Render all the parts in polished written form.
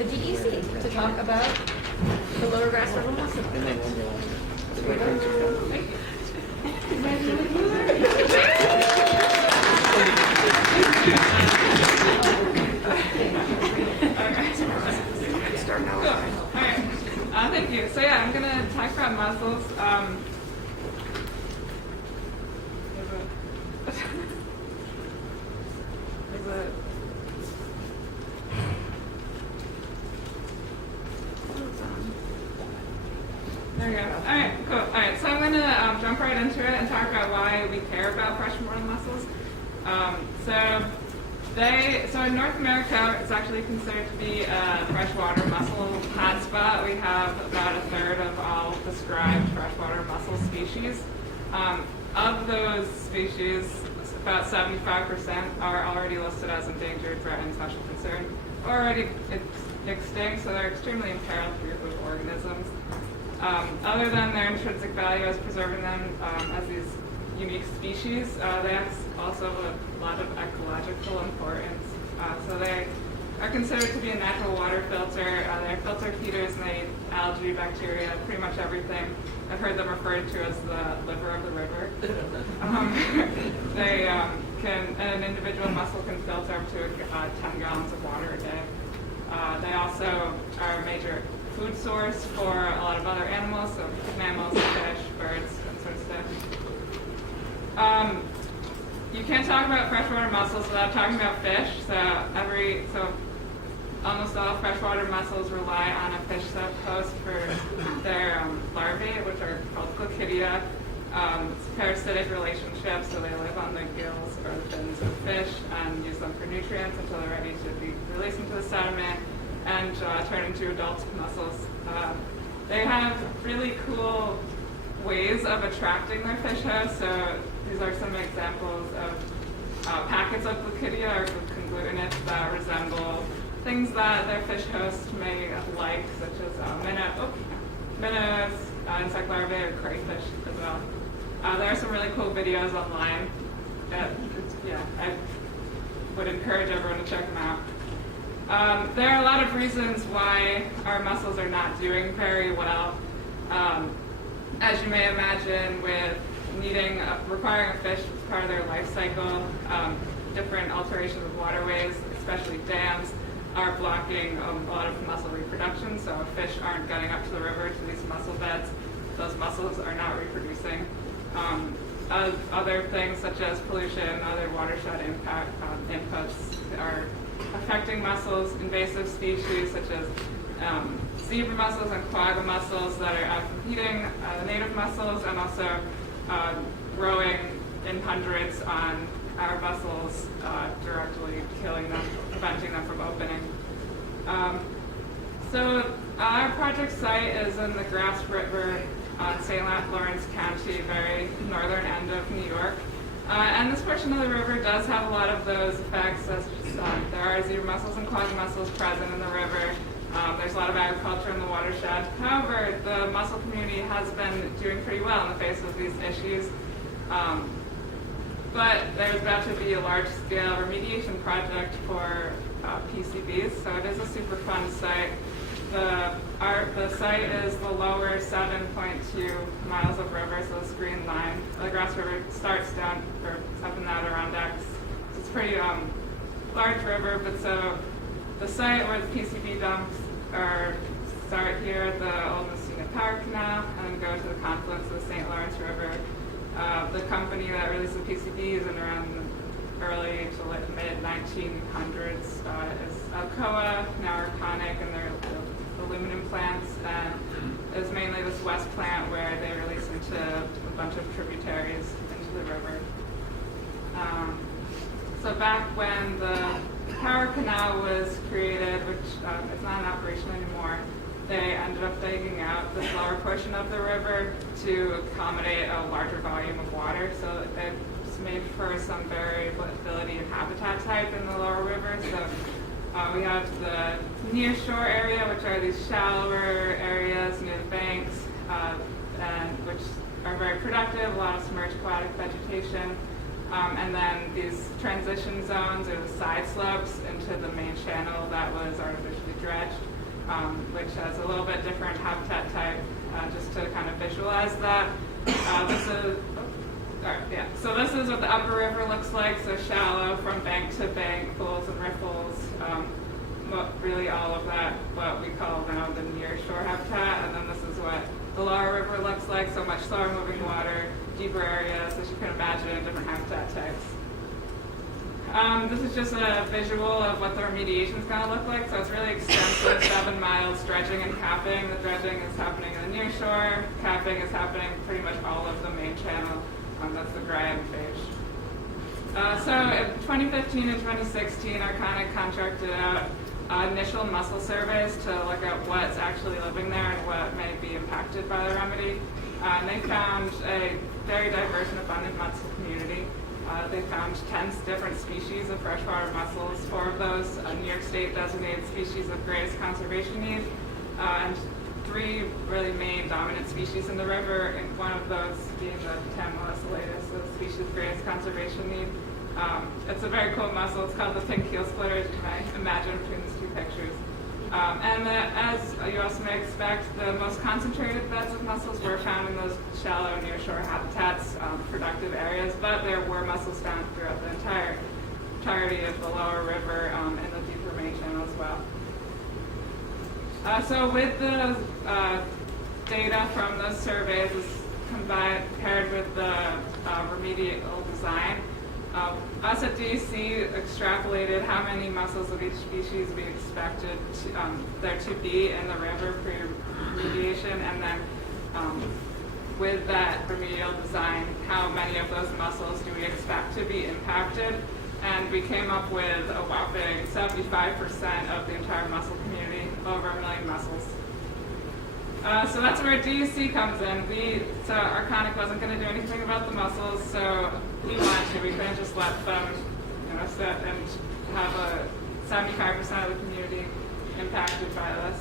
the DEC to talk about the Lower Grasse River mussel. And they won't Thank you. Start now. All right. Thank you. So yeah, I'm gonna talk about mussels. There we go. All right, cool. All right, so I'm gonna jump right into it and talk about why we care about freshwater mussels. So in North America, it's actually considered to be a freshwater mussel hotspot. We have about a third of all described freshwater mussel species. Of those species, about 75% are already listed as endangered, threatened, special concern, or already extinct, so they're extremely imperiled group of organisms. Other than their intrinsic value as preserving them as these unique species, they also have a lot of ecological importance. So they are considered to be a natural water filter. They're filter feeders and they eat algae, bacteria, pretty much everything. I've heard them referred to as the liver of the river. An individual mussel can filter up to 10 gallons of water a day. They also are a major food source for a lot of other animals, so mammals, fish, birds, that sort of stuff. You can't talk about freshwater mussels without talking about fish. So almost all freshwater mussels rely on a fish host for their larvae, which are called Poughkeepsie. It's parasitic relationships, so they live on the gills or the fins of fish and use them for nutrients until they're ready to be released into the sediment and turn into adult mussels. They have really cool ways of attracting their fish hosts. So these are some examples of packets of Poughkeepsie or conglutinates that resemble things that their fish hosts may like, such as minnows, insect larvae, or crayfish as well. There are some really cool videos online that, I would encourage everyone to check them out. There are a lot of reasons why our mussels are not doing very well. As you may imagine, with requiring a fish as part of their life cycle, different alterations of waterways, especially dams, are blocking a lot of mussel reproduction. So if fish aren't getting up to the river to these mussel beds, those mussels are not reproducing. Other things such as pollution, other watershed impact inputs are affecting mussels. Invasive species such as zebra mussels and quagga mussels that are outcompeting native mussels and also growing in hundreds on our mussels, directly killing them, preventing them from opening. So our project site is in the Grasse River on St. Lawrence County, very northern end of New York. And this portion of the river does have a lot of those effects. There are zebra mussels and quagga mussels present in the river. There's a lot of agriculture in the watershed. However, the mussel community has been doing pretty well in the face of these issues. But there's about to be a large-scale remediation project for PCBs, so it is a Superfund site. The site is the lower 7.2 miles of river, so this green line. The Grasse River starts down, or up in the Adirondacks. So it's a pretty large river, but so the site where the PCB dumps start here at the old Mussel Power Canal and then go to the confluence of the St. Lawrence River. The company that released the PCBs in around the early to mid-1900s is Alcoa, now Arconic, and they're aluminum plants, and it was mainly this west plant where they release into a bunch of tributaries into the river. So back when the Power Canal was created, which is not in operation anymore, they ended up digging out this lower portion of the river to accommodate a larger volume of water. So it's made for some variability in habitat type in the lower river. So we have the near shore area, which are these shallower areas near the banks, and which are very productive, a lot of submerged aquatic vegetation. And then these transition zones or the side slopes into the main channel that was artificially dredged. which has a little bit different habitat type, just to kind of visualize that. So this is what the upper river looks like, so shallow from bank to bank, pools and riffles, really all of that, what we call now the near shore habitat, and then this is what the lower river looks like, so much slower moving water, deeper areas, as you can imagine, different habitat types. This is just a visual of what the remediation is going to look like. So it's really extensive, 7 miles dredging and capping. The dredging is happening in the near shore. Capping is happening pretty much all of the main channel. That's the Grasse phase. So in 2015 and 2016, Arconic contracted out initial mussel surveys to look at what's actually living there and what may be impacted by the remedy. And they found a very diverse and abundant mussel community. They found 10 different species of freshwater mussels, 4 of those New York State designated species of greatest conservation need, and 3 really main dominant species in the river, and one of those being the Tamala oscillatus, the species of greatest conservation need. It's a very cool mussel. It's called the pink keel splitter, as you may imagine between these 2 pictures. As you also may expect, the most concentrated beds of mussels were found in those shallow nearshore habitats, productive areas, but there were mussels found throughout the entirety of the lower river and the deeper main channel as well. So with the data from those surveys paired with the remedial design, us at DEC extrapolated how many mussels of each species we expected there to be in the river pre-remediation, and then with that remedial design, how many of those mussels do we expect to be impacted? And we came up with a whopping 75% of the entire mussel community, over 1 million mussels. So that's where DEC comes in. So Arconic wasn't going to do anything about the mussels, so we wanted to. We couldn't just let them, sit and have a 75% of the community impacted by this.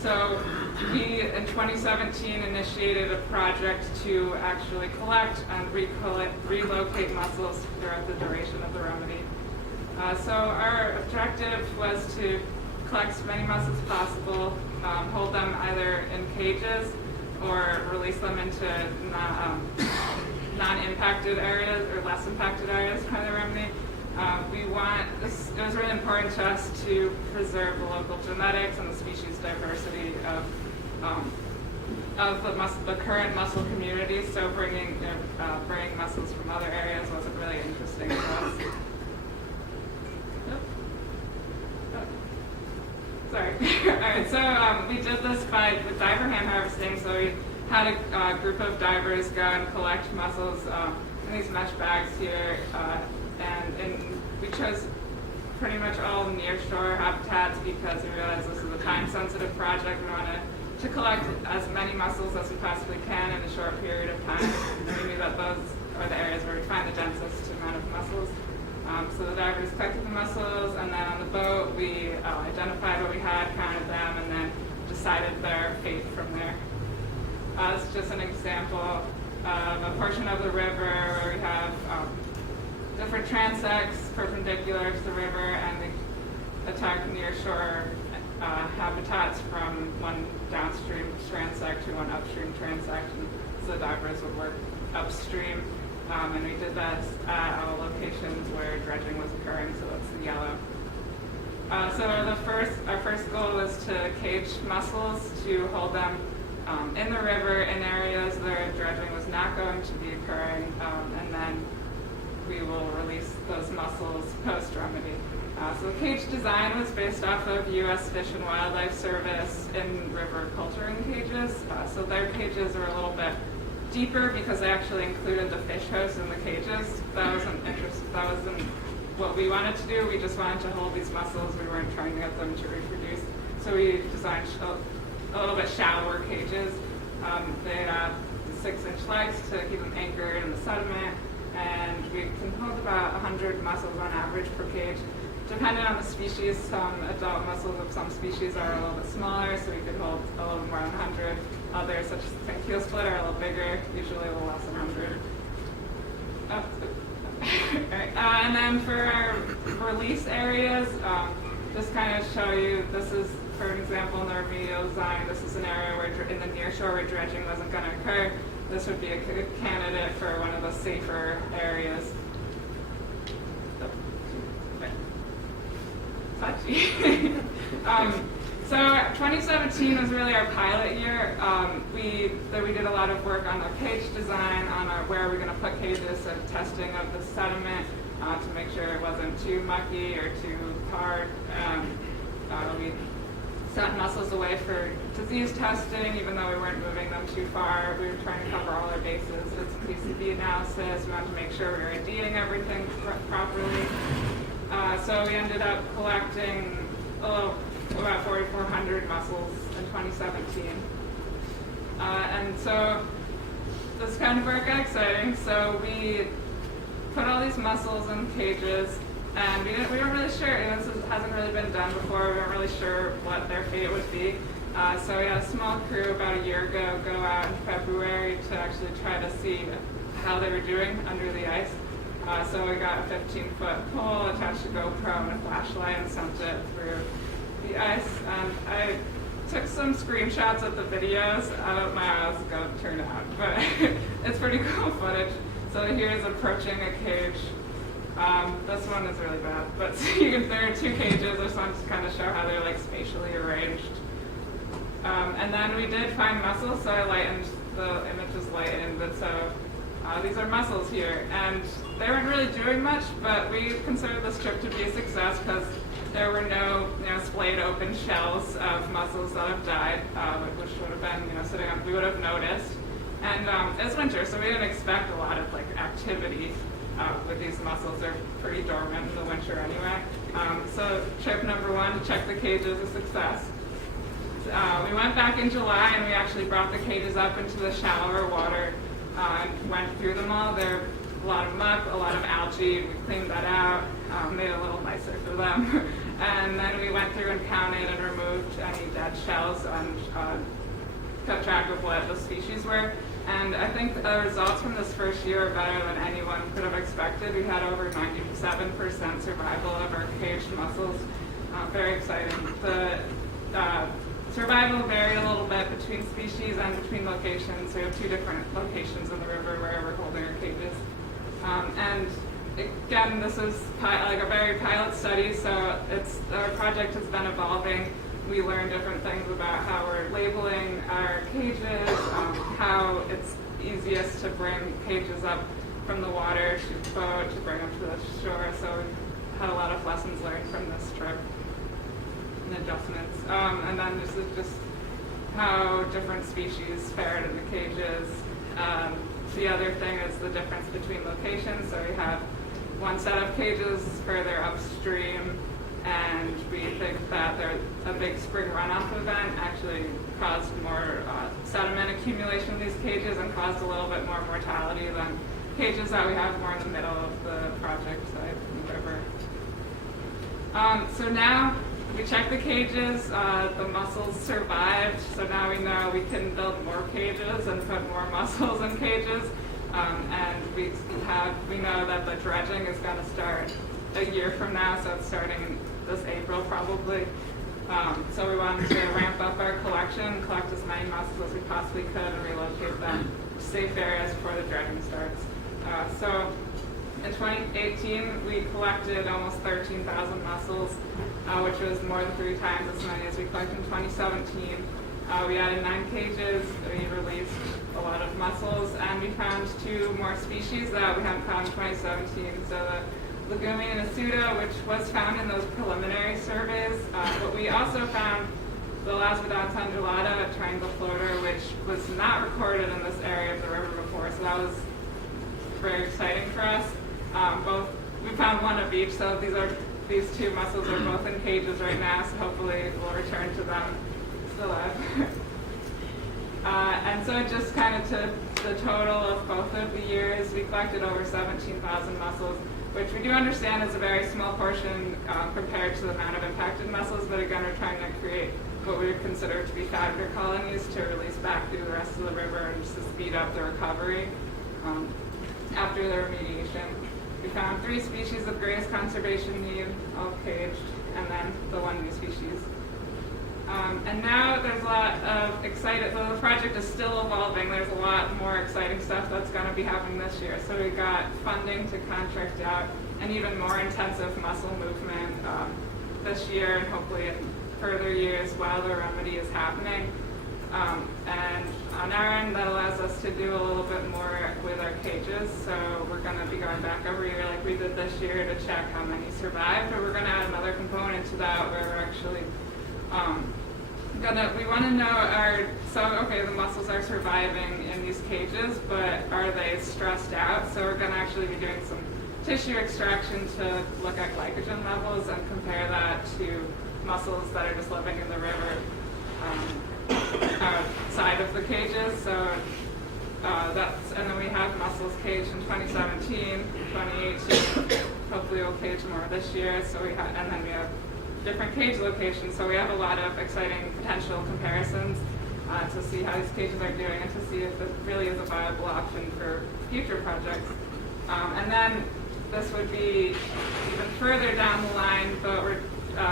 So we, in 2017, initiated a project to actually collect and relocate mussels throughout the duration of the remedy. So our objective was to collect as many mussels as possible, hold them either in cages or release them into non-impacted areas or less impacted areas by the remedy. It was really important to us to preserve the local genetics and the species diversity of the current mussel community, so bringing mussels from other areas wasn't really interesting to us. Sorry. All right, so we did this with diver hand harvesting. So we had a group of divers go and collect mussels in these mesh bags here, and we chose pretty much all near-shore habitats because we realized this is a time-sensitive project. We wanted to collect as many mussels as we possibly can in a short period of time. And we knew that those are the areas where we find the densest amount of mussels. So the divers collected the mussels, and then on the boat we identified what we had, counted them, and then decided their fate from there. This is just an example of a portion of the river where we have different transects perpendicular to the river, and we attack near-shore habitats from one downstream transect to one upstream transect, and so the divers would work upstream. And we did that at all locations where dredging was occurring, so that's the yellow. So our first goal was to cage mussels, to hold them in the river in areas where dredging was not going to be occurring, and then we will release those mussels post-remedy. So the cage design was based off of U.S. Fish and Wildlife Service in river culturing cages. So their cages are a little bit deeper because they actually included the fish host in the cages. That wasn't what we wanted to do. We just wanted to hold these mussels. We weren't trying to get them to reproduce. So we designed a little bit shallower cages. They had 6-inch legs to keep them anchored in the sediment, and we can hold about 100 mussels on average per cage. Depending on the species, some adult mussels of some species are a little bit smaller, so we could hold a little more than 100. Others, such as the pink keel splitter, are a little bigger, usually a little less than 100. Right. And then for our release areas, just kind of show you, this is, for an example, in the remedial design, this is an area where, in the near shore where dredging wasn't going to occur. This would be a good candidate for one of the safer areas. Touchy. So 2017 was really our pilot year. We did a lot of work on the cage design, on where we're going to put cages, and testing of the sediment to make sure it wasn't too mucky or too hard. We sent mussels away for disease testing, even though we weren't moving them too far. We were trying to cover all our bases. It's PCB analysis. We wanted to make sure we were IDing everything properly. So we ended up collecting about 4,400 mussels in 2017. And so this kind of work got exciting. So we put all these mussels in cages, and we weren't really sure. This hasn't really been done before. We weren't really sure what their fate would be. So we had a small crew about a year ago go out in February to actually try to see how they were doing under the ice. So we got a 15-foot pole, attached a GoPro and a flashlight, and sent it through the ice. And I took some screenshots of the videos. I don't know how it's going to turn out, but it's pretty cool footage. So here's approaching a cage. This one is really bad, but there are 2 cages. This one just kind of show how they're like spatially arranged. And then we did find mussels, so I lightened the image is lightened, but so these are mussels here, and they weren't really doing much, but we considered this trip to be a success because there were no splayed open shells of mussels that have died, which would have been sitting on. We would have noticed. And it's winter, so we didn't expect a lot of like activity with these mussels. They're pretty dormant in the winter anyway. So trip number 1, to check the cages, a success. We went back in July, and we actually brought the cages up into the shallower water and went through them all. There are a lot of muck, a lot of algae. We cleaned that out, made it a little nicer for them. And then we went through and counted and removed any dead shells and kept track of what the species were. And I think the results from this first year are better than anyone could have expected. We had over 97% survival of our caged mussels. Very exciting. The survival varied a little bit between species and between locations. We have 2 different locations in the river where we're holding our cages. And again, this is like a very pilot study, so our project has been evolving. We learn different things about how we're labeling our cages, how it's easiest to bring cages up from the water to the boat, to bring them to the shore. So we've had a lot of lessons learned from this trip and adjustments. And then this is just how different species fared in the cages. The other thing is the difference between locations. So we have one set of cages further upstream, and we think that a big spring runoff event actually caused more sediment accumulation in these cages and caused a little bit more mortality than cages that we have more in the middle of the project site in the river. So now we checked the cages, the mussels survived, so now we know we can build more cages and put more mussels in cages. And we know that the dredging is going to start a year from now, so it's starting this April probably. So we wanted to ramp up our collection, collect as many mussels as we possibly could, and relocate them to safe areas before the dredging starts. So in 2018, we collected almost 13,000 mussels, which was more than 3 times as many as we collected in 2017. We added 9 cages, we released a lot of mussels, and we found 2 more species that we hadn't found in 2017. So the Legumine asuta, which was found in those preliminary surveys, but we also found the Lasodonta undulata, a triangle floater, which was not recorded in this area of the river before, so that was very exciting for us. We found 1 of each, so these 2 mussels are both in cages right now, so hopefully we'll return to them still alive. And so just kind of to the total of both of the years, we collected over 17,000 mussels, which we do understand is a very small portion compared to the amount of impacted mussels, but again, we're trying to create what we would consider to be founder colonies to release back through the rest of the river and just to speed up the recovery after the remediation. We found 3 species of greatest conservation need, all caged. and then the one new species. And now there's a lot of well, the project is still evolving. There's a lot more exciting stuff that's going to be happening this year. So we got funding to contract out an even more intensive mussel movement this year, and hopefully in further years while the remedy is happening. And on our end, that allows us to do a little bit more with our cages. So we're going to be going back every year like we did this year to check how many survived. But we're going to add another component to that where we're actually we want to know the mussels are surviving in these cages, but are they stressed out? So we're going to actually be doing some tissue extraction to look at glycogen levels and compare that to mussels that are just living in the river outside of the cages. So and then we have mussels caged in 2017, 2018. Hopefully we'll cage more this year. And then we have different cage locations. So we have a lot of exciting potential comparisons to see how these cages are doing and to see if it really is a viable option for future projects. And then this would be even further down the line, but we're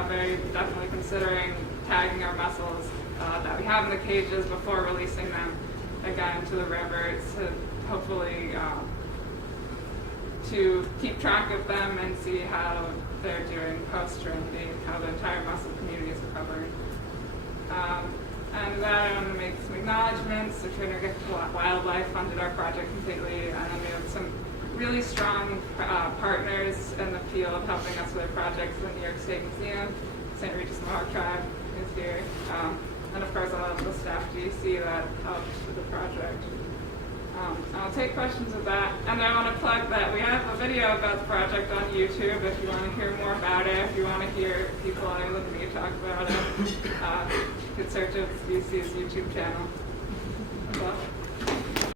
very definitely considering tagging our mussels that we have in the cages before releasing them again into the river to hopefully to keep track of them and see how they're doing post-remedy, how the entire mussel community is recovering. And that I want to make some acknowledgements. The Trainer Wildlife funded our project completely, and then we have some really strong partners in the field helping us with our projects. The New York State Museum, St. Regis Mohawk Tribe is here, and of course all of the staff GC that helped with the project. I'll take questions of that, and I want to plug that we have a video about the project on YouTube if you want to hear more about it, if you want to hear people other than me talk about it. You could search it, UC's YouTube channel.